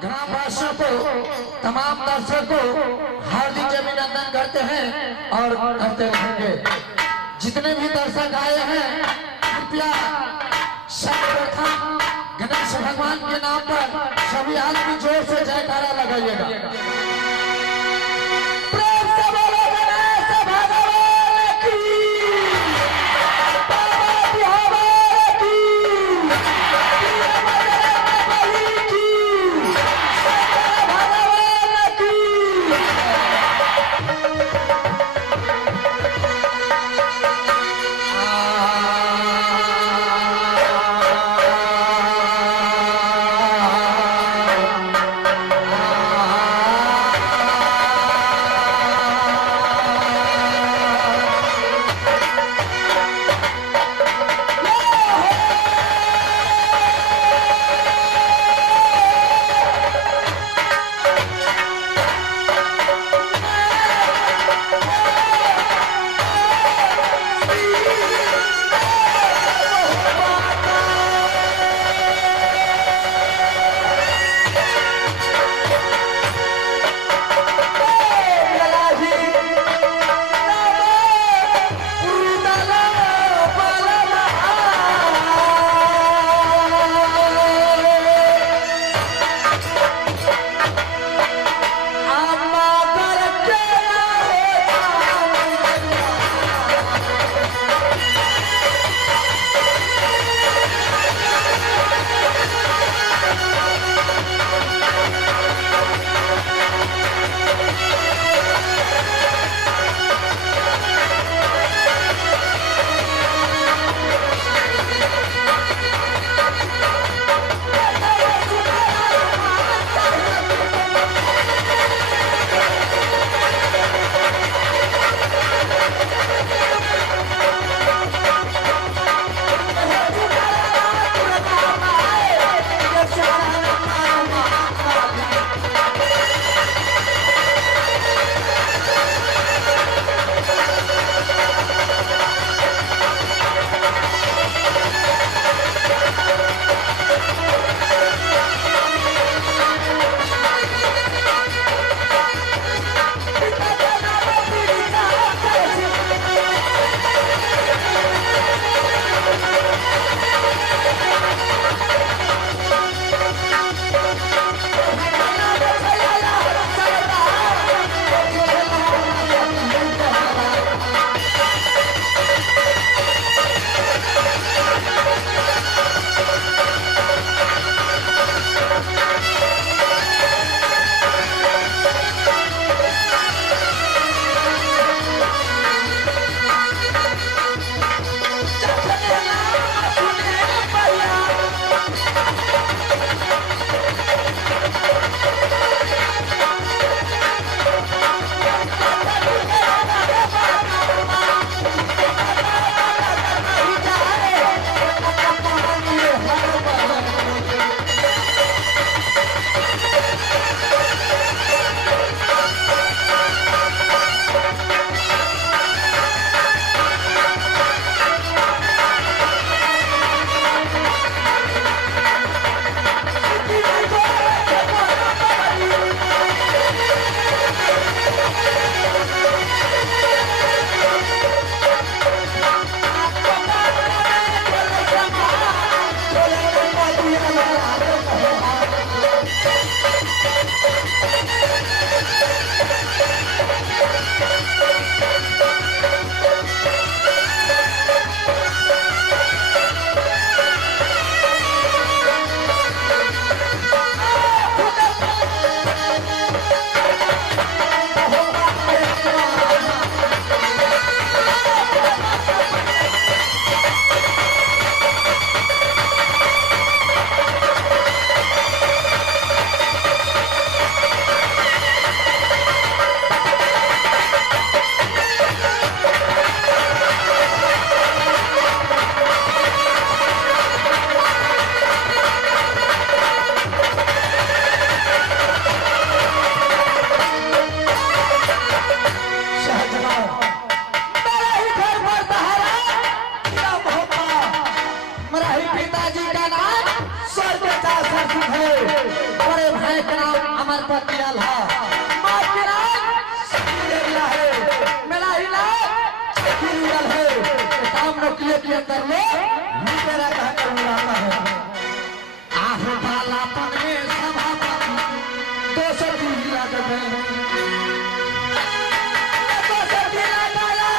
ग्रामवासियों को, तमाम दर्शकों को हार्दिक अभिनंदन करते हैं और करते रहेंगे। जितने भी दर्शक आए हैं कृपया सर्वप्रथम गणेश भगवान के नाम पर सभी आदमी जोर से जयकारा लगाइएगा। प्रेम से बोलो गणेश भगवान की, पार्वती हमारे की, वीरभद्र की, शंकर भगवान की। को किले के अंदर लो तेरा कहकर बुलाता है। आहो बालापन में सभापति दोसर की लागत है, दोसर की लगाया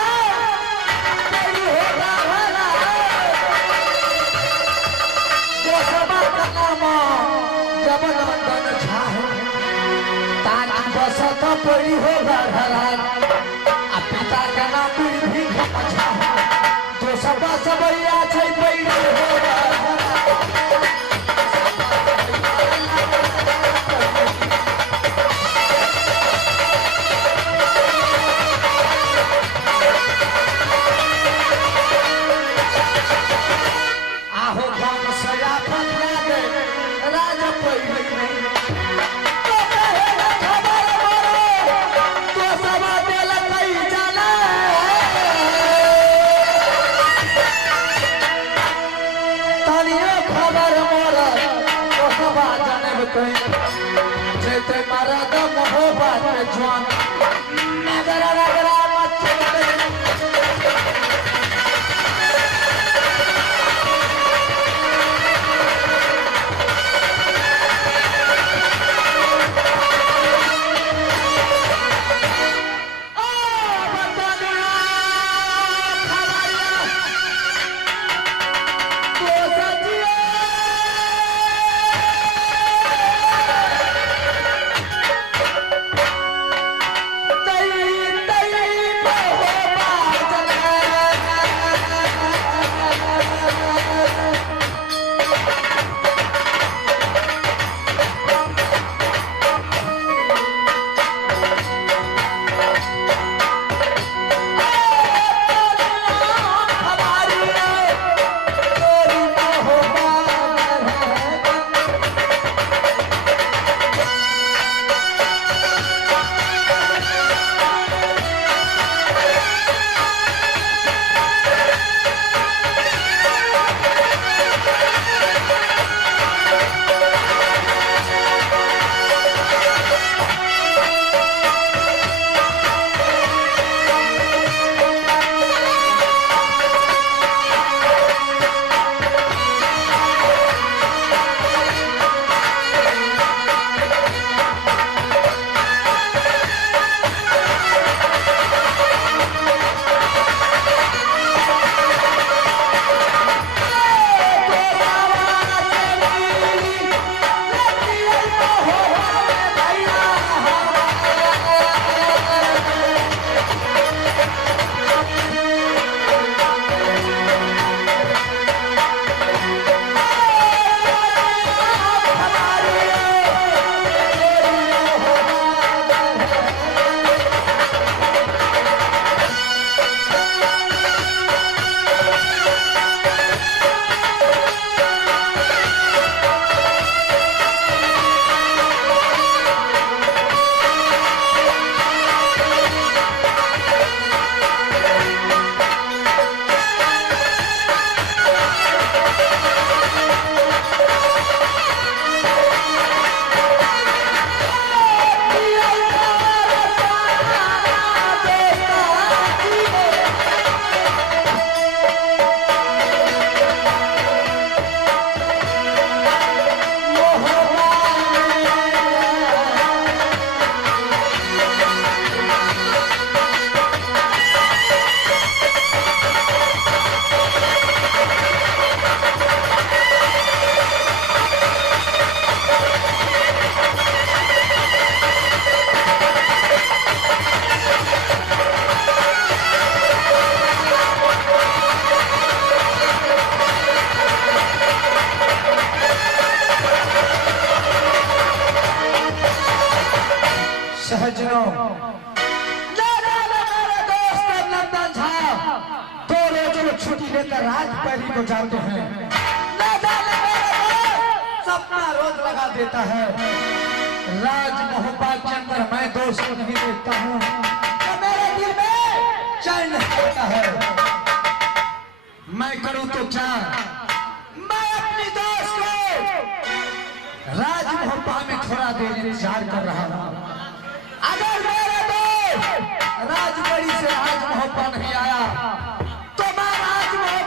तेरी होगा भला, दोसबा का नाम जब लंदन छाहे ताकि बसत पड़ी होगा घरा, पिता का नाम भी अच्छा है, तो सब सबैया छै पड़ी होगा आहो कौन सया फंसा गए राजा पड़ी नहीं जैसे मारा तो मोहब्बत में जवान नगर नगर सहजनों छुट्टी लेकर राज पहली को जाते हैं, सपना रोज लगा देता है, राज मोहब्बत के अंदर मैं दोस्त को नहीं देखता हूँ तो मेरे दिल में चैन नहीं आता है। मैं करूँ तो क्या, मैं अपनी दोस्त को राज मोहब्बत में थोड़ा देर इंतजार कर रहा हूँ। अगर मेरे दोस्त राजबड़ी से राज मोहब्बत नहीं आया तो मैं राज मोहब्बत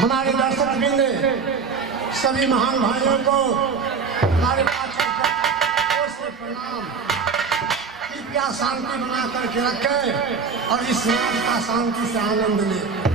हमारे दर्शक वृंद सभी महान भाइयों को हमारे पास से प्रणाम। कृपया शांति बना करके रखें और इस समाज का शांति से आनंद लें।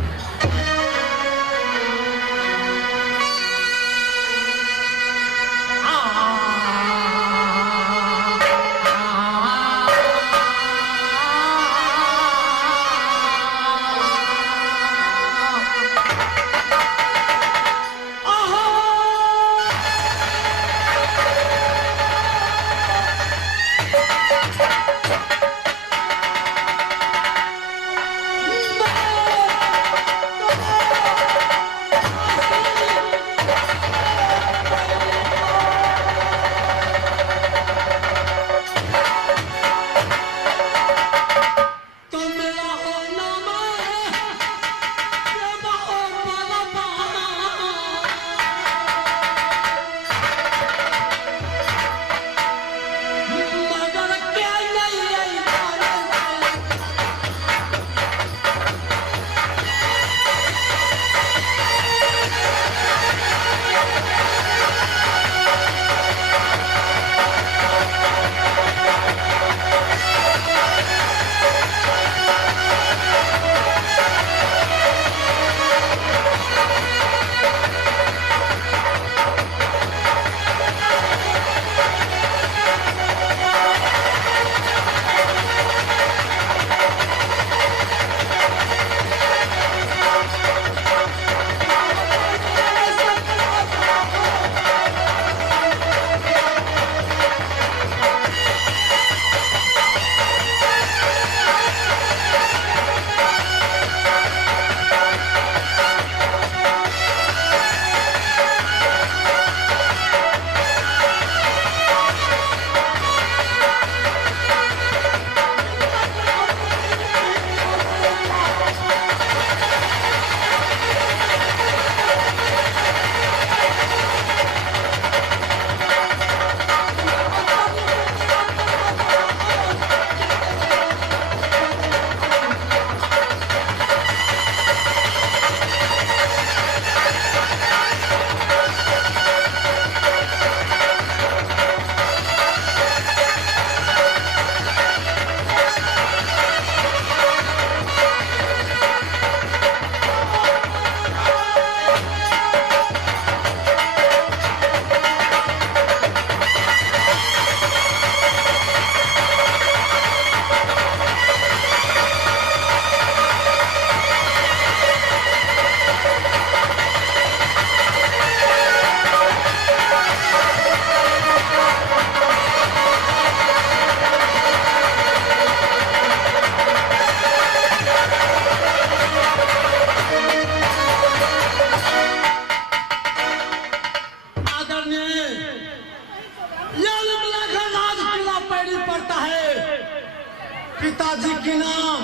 पिताजी के नाम,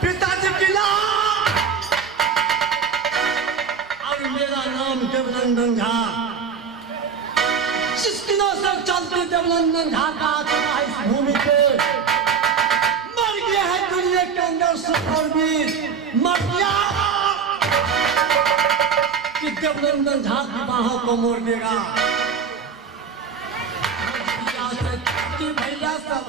पिताजी के नाम। और मेरा नाम देवनंदन झा। जिस दिनों से चलते देवनंदन झा का आत्मा इस भूमि पे मर गया है दुनिया के अंदर सुपरवीर मर गया कि देवनंदन झा की बाहों को मोड़ देगा। भैया सब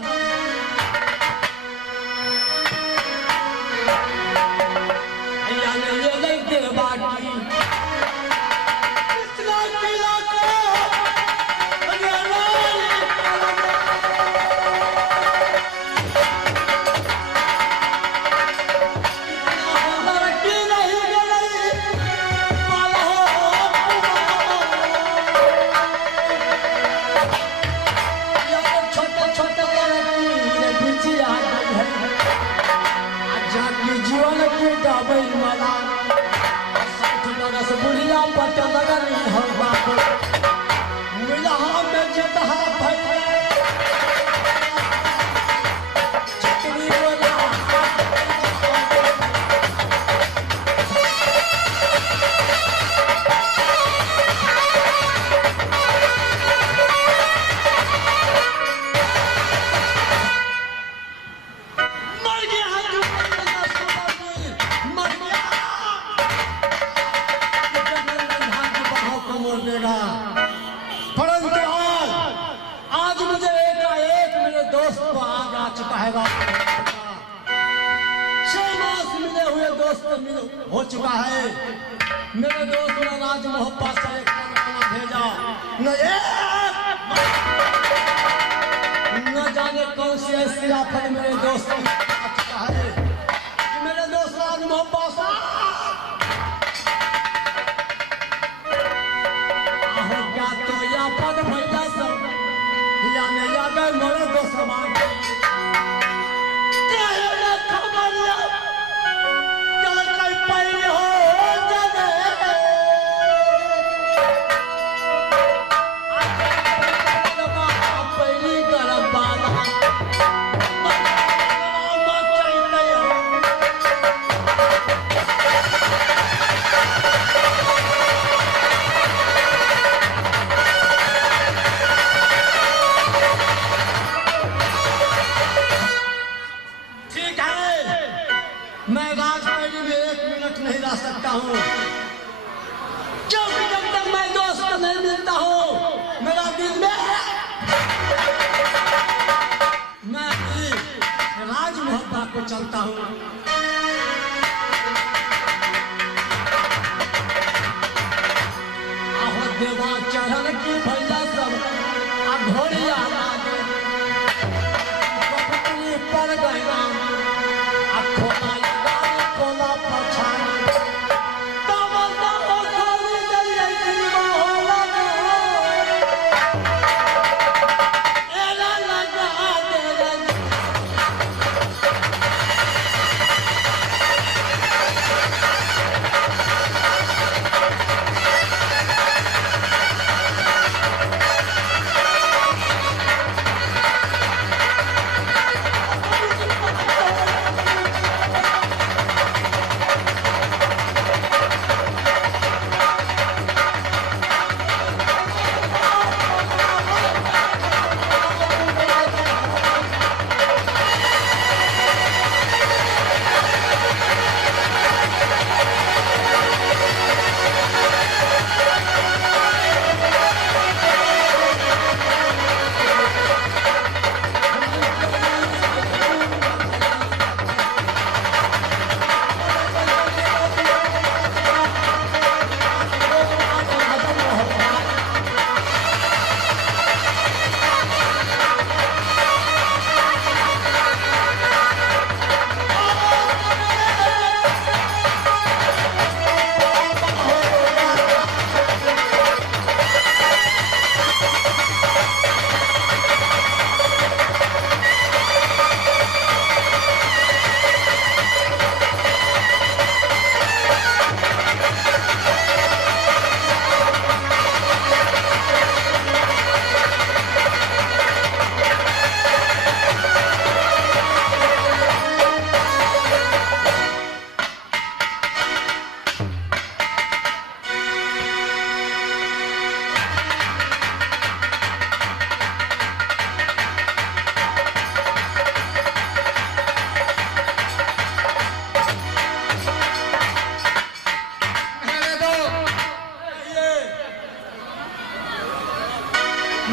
बुढ़िया पट लगल हम बाप मिला में जतहा दोस्त हो चुका है। मेरे दोस्त ने राज मोहब्बत से एक गाना भेजा, न जाने कौन सी ऐसी आफत मेरे दोस्त की आ चुका है। मेरे दोस्त राज मोहब्बत से क्या तो या पद भैया सब या नहीं आ गए मेरे दोस्त मान मैं राजमहल में 1 मिनट नहीं रह सकता हूँ, क्योंकि जब तक मैं दोस्त को नहीं मिलता हूँ मेरा दिल में मैं भी राज मोहब्बत को चलता हूँ। आहो देवा चढ़न की भैया सब घोड़िया पर गहना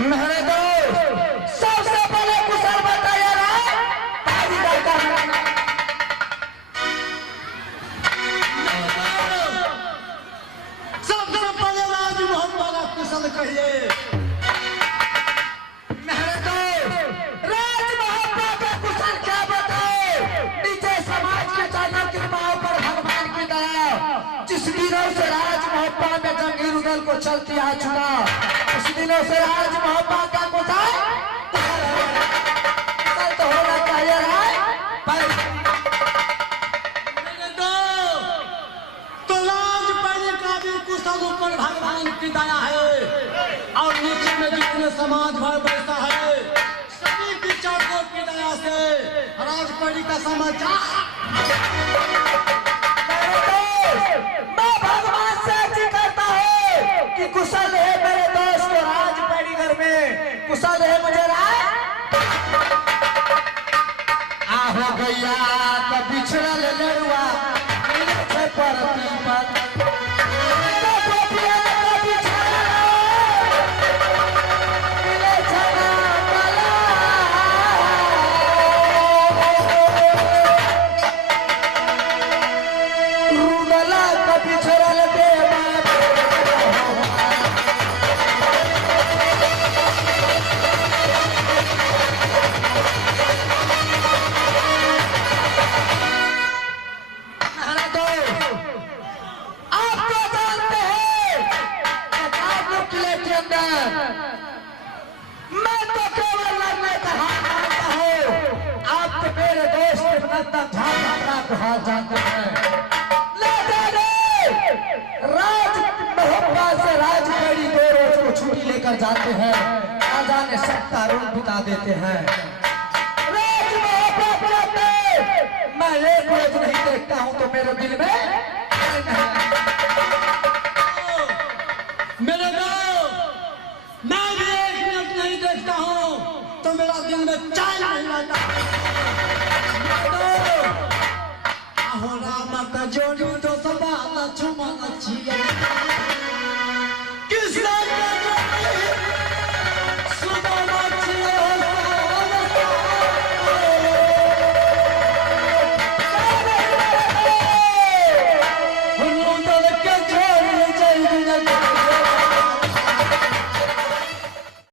मेरे दोस्त सबसे पहले कुशल बताया सबसे पहले राज मोहब्बत कुशल कहिए। मेरे दोस्त राज मोहब्बत का कुशल क्या बताए, नीचे समाज के चारों कृपाओं पर भगवान की दया, जिस दिनों से राज मोहब्बत में जंगीर उदल को चलती आ चुका, उस दिनों से राज मोहब्बत का कुशल तो होना चाहिए पर तो राज पहले का भी कुशल ऊपर भगवान की दया है, और नीचे में जितने समाज भर बैठा है सभी की चाकों की दया से राजपरी का समाचार मैं भगवान से अर्जी करता हूँ कि कुशल है मेरे दोस्त राज पैड़ी घर में, कुशल है मुझे राज आहो गैया तो बिछड़ल लड़ुआ पर बिछड़ल देवा आप तो जानते हैं के अंदर मैं तो केवल लड़ने का हाथ मानता हूँ। आप तो मेरे दोस्त नंदन झा को हाथ जानते हैं। राज मोहब्बा से राज करी 2 रोज को छुट्टी लेकर जाते हैं, ना जाने सबका रूप बिता देते हैं। राज मोहब्बा मैं एक रोज नहीं देखता हूँ तो मेरे दिल में मेरे गाँव मैं भी 1 मिनट नहीं देखता हूँ तो मेरा दिल में चाय नहीं लगता। राम का जोड़ी तो सब